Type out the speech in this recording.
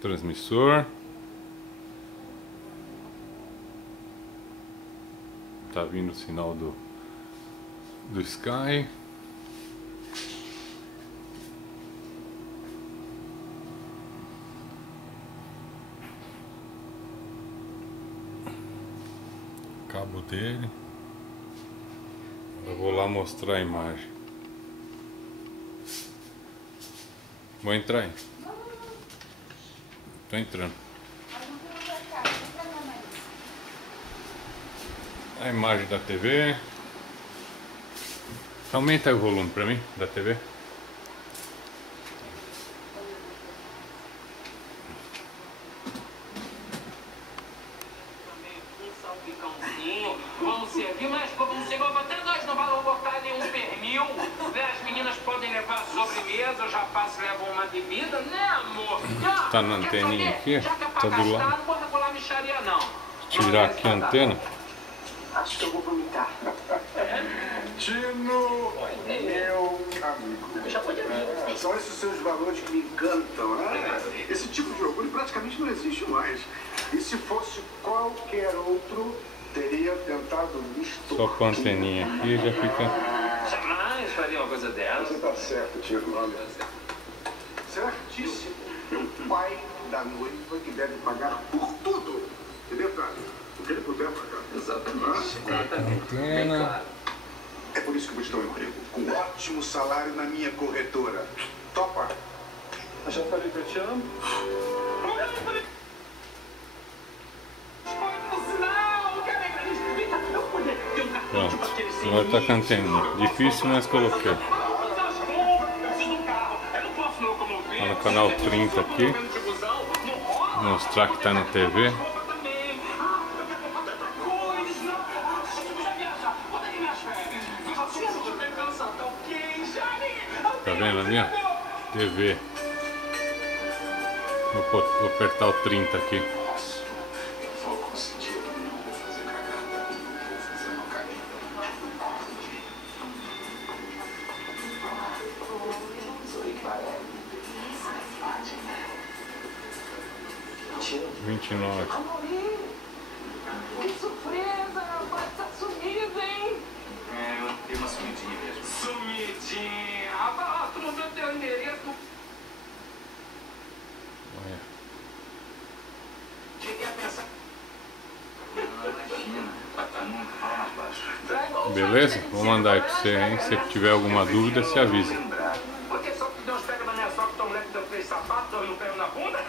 Transmissor. Tá vindo o sinal do Sky. Cabo dele. Eu vou lá mostrar a imagem. Vou entrar aí. Tô entrando. A imagem da TV. Aumenta aí o volume pra mim da TV. Vamos servir, mas como chegou até nós não vamos botar nenhum pernil, né? As meninas podem levar sobremesa, o rapaz leva uma bebida, né, amor? Tá na anteninha aqui, tá do lado. Não bota colar micharia, não. Tirar aqui a antena. Acho que eu vou vomitar. Tino, meu amigo. Já pode vir. São esses seus valores que me encantam, né? Esse tipo de orgulho praticamente não existe mais. E se fosse qualquer outro, teria tentado me Só com a anteninha aqui já fica. Jamais faria uma coisa dessa. Você tá certo, Tino, olha. Certíssimo. É o pai da noiva que deve pagar por tudo. E detalhe, o que ele puder pagar. Exatamente. Antena. É por isso que eu vou te dar um emprego. Com ótimo salário na minha corretora. Topa? Eu já falei que eu te amo. Pronto. Agora tá com a anteninha. Difícil, mas coloquei. Tá no canal 30 aqui. Mostrar que tá na TV. Tá vendo ali, ó? TV. Vou apertar o 30 aqui. R$29. Que surpresa, rapaz, tá sumido, hein? É, eu tenho uma sumidinha mesmo. Sumidinha? Rapaz, tu não deu teu endereço? Olha. Cheguei a pensar. Beleza? Vou mandar aí pra você, hein? Se tiver alguma dúvida, se avisa. Porque só que Deus pega na minha sogra, tão moleque deu 3 sapatos, 2 no pé e um na bunda.